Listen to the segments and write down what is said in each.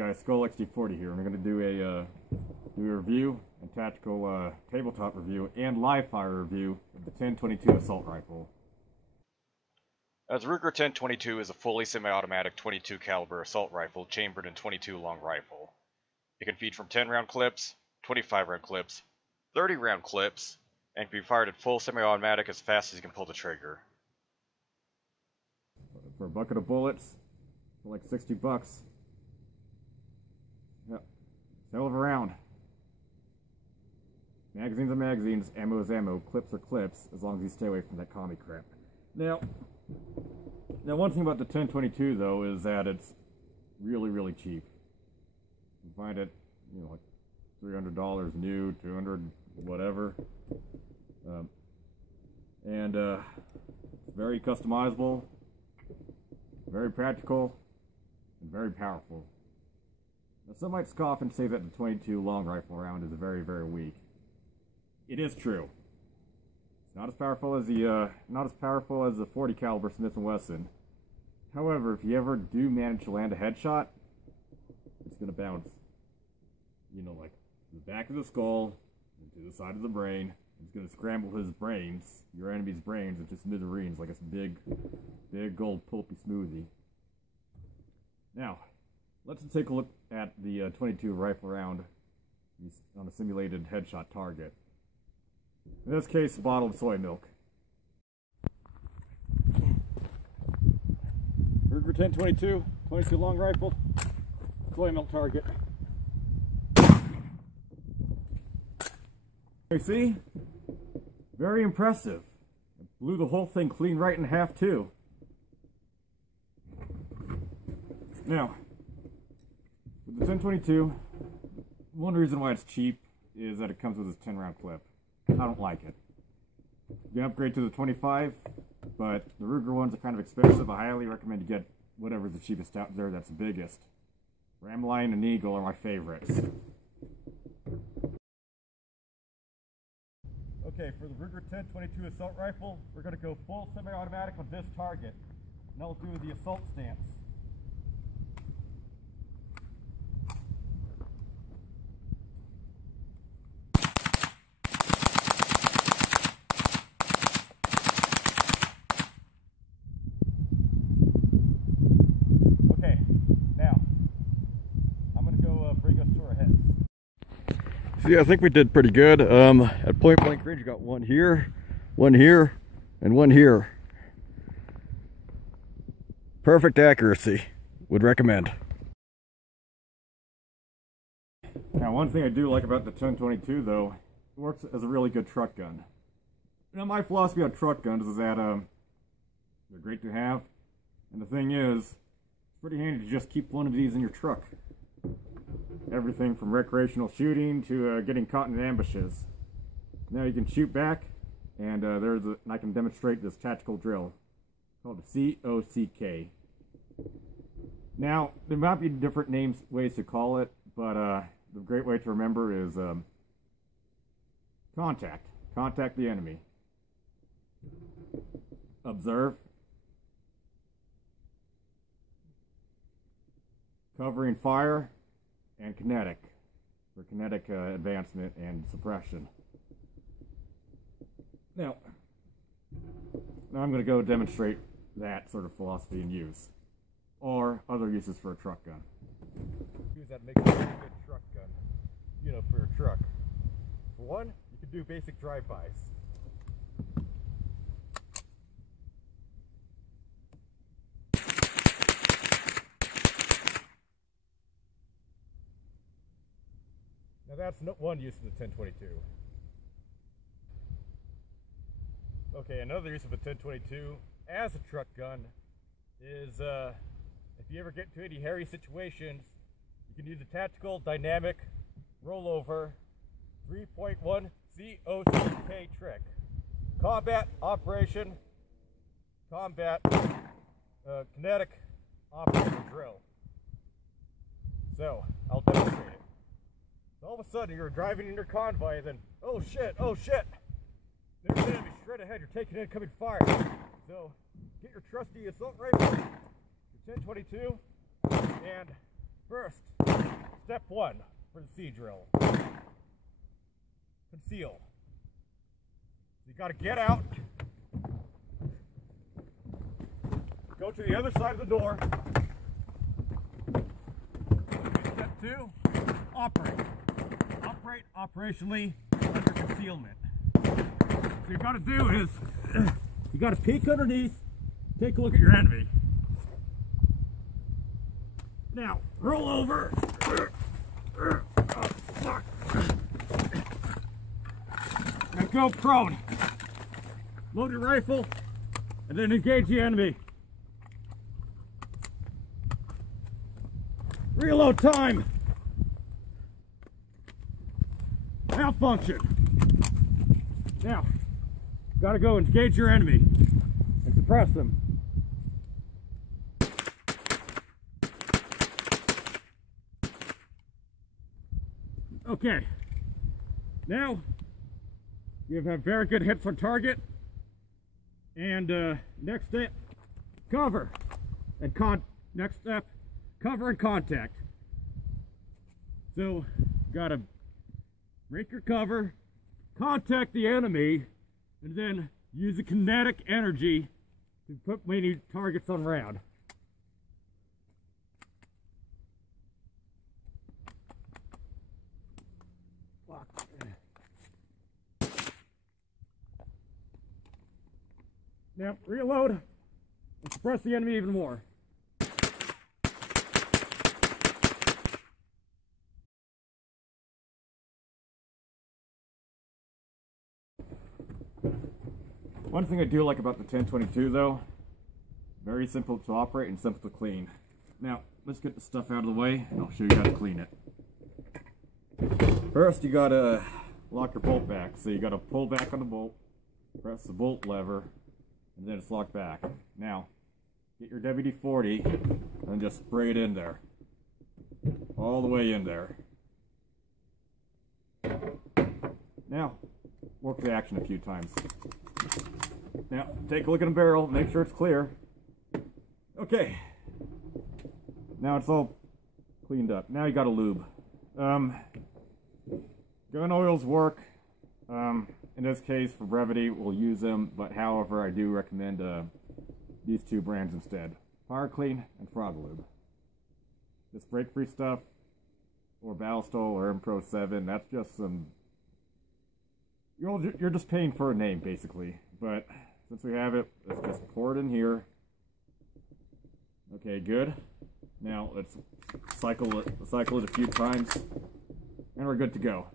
guys, Skull XT40 here, and we're going to do a review, a tactical tabletop review, and live fire review of the 1022 assault rifle. The Ruger 1022 is a fully semi-automatic 22 caliber assault rifle chambered in 22 long rifle. It can feed from 10 round clips, 25 round clips, 30 round clips, and can be fired at full semi-automatic as fast as you can pull the trigger. For a bucket of bullets, for like 60 bucks. Yep. Hell of a round. Magazines are magazines, ammo is ammo, clips are clips, as long as you stay away from that commie crap. Now one thing about the 1022 though is that it's really cheap. You find it, you know, like $300 new, $200, whatever. It's very customizable, very practical, and very powerful. Now, some might scoff and say that the 22 long rifle round is very weak. It is true. It's not as powerful as the 40 caliber Smith & Wesson. However, if you ever do manage to land a headshot, it's gonna bounce, you know, like the back of the skull into the side of the brain. It's gonna scramble his brains, your enemy's brains, into smithereens like it's big gold pulpy smoothie. Now, let's take a look at the 22 rifle round on a simulated headshot target. In this case, a bottle of soy milk. Ruger 1022, 22 long rifle, soy milk target. You see? Very impressive. It blew the whole thing clean right in half too. Now, with the 1022, one reason why it's cheap is that it comes with this 10 round clip. I don't like it. You can upgrade to the 25, but the Ruger ones are kind of expensive. I highly recommend you get whatever's the cheapest out there that's the biggest. Ramline and Eagle are my favorites. Okay, for the Ruger 1022 assault rifle, we're going to go full semi-automatic on this target. And I'll do the assault stance. See, I think we did pretty good. At point blank range, you got one here, and one here. Perfect accuracy. Would recommend. Now, one thing I do like about the 1022, though, it works as a really good truck gun. Now, my philosophy on truck guns is that they're great to have, and the thing is, it's pretty handy to just keep one of these in your truck. Everything from recreational shooting to getting caught in ambushes. Now you can shoot back, and I can demonstrate this tactical drill called the COCK. Now there might be different ways to call it, but the great way to remember is contact the enemy, observe, covering fire, and kinetic, for kinetic advancement and suppression. Now I'm going to go demonstrate that sort of philosophy in use, or other uses for a truck gun. Use that makes a really good truck gun, you know, for your truck. For one, you can do basic drive-bys. Now that's one use of the 1022. Okay, another use of a 1022 as a truck gun is if you ever get into any hairy situations, you can use a tactical dynamic rollover 3.1 COCK trick. Combat operation, kinetic operator drill. So, I'll demonstrate it. All of a sudden, you're driving in your convoy, and then, oh shit, there's an enemy straight ahead, you're taking incoming fire. So, get your trusty assault rifle, your 1022, and first, Step 1 for the sea drill. Conceal. You got to get out. Go to the other side of the door. Step 2, operate. Operate operationally under concealment. What you got to do is, you got to peek underneath, take a look at your enemy. Now, roll over. Oh, fuck. Now go prone. Load your rifle, and then engage the enemy. Reload time. Malfunction. Now, gotta go engage your enemy and suppress them. Okay. Now, you've had very good hits on target. And next step, cover. And next step, cover and contact. So, gotta break your cover, contact the enemy, and then use the kinetic energy to put many targets on round. Now, reload and suppress the enemy even more. One thing I do like about the 1022 though, very simple to operate and simple to clean. Now, let's get the stuff out of the way and I'll show you how to clean it. First, you gotta lock your bolt back. So you gotta pull back on the bolt, press the bolt lever, and then it's locked back. Now, get your WD-40 and just spray it in there. All the way in there. Now, work the action a few times. Now, take a look at the barrel, make sure it's clear. Okay. Now it's all cleaned up. Now you got a lube. Gun oils work. In this case, for brevity, we'll use them, but however, I do recommend these two brands instead. Fire Clean and Frog Lube. This break-free stuff, or Ballistol or Impro 7, that's just some... You're just paying for a name, basically. But since we have it, let's just pour it in here. Okay, good. Now let's cycle it a few times, and we're good to go.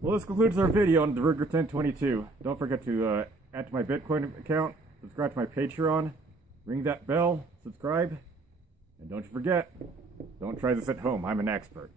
Well, this concludes our video on the Ruger 1022. Don't forget to add to my Bitcoin account, subscribe to my Patreon, ring that bell, subscribe, and don't you forget, don't try this at home. I'm an expert.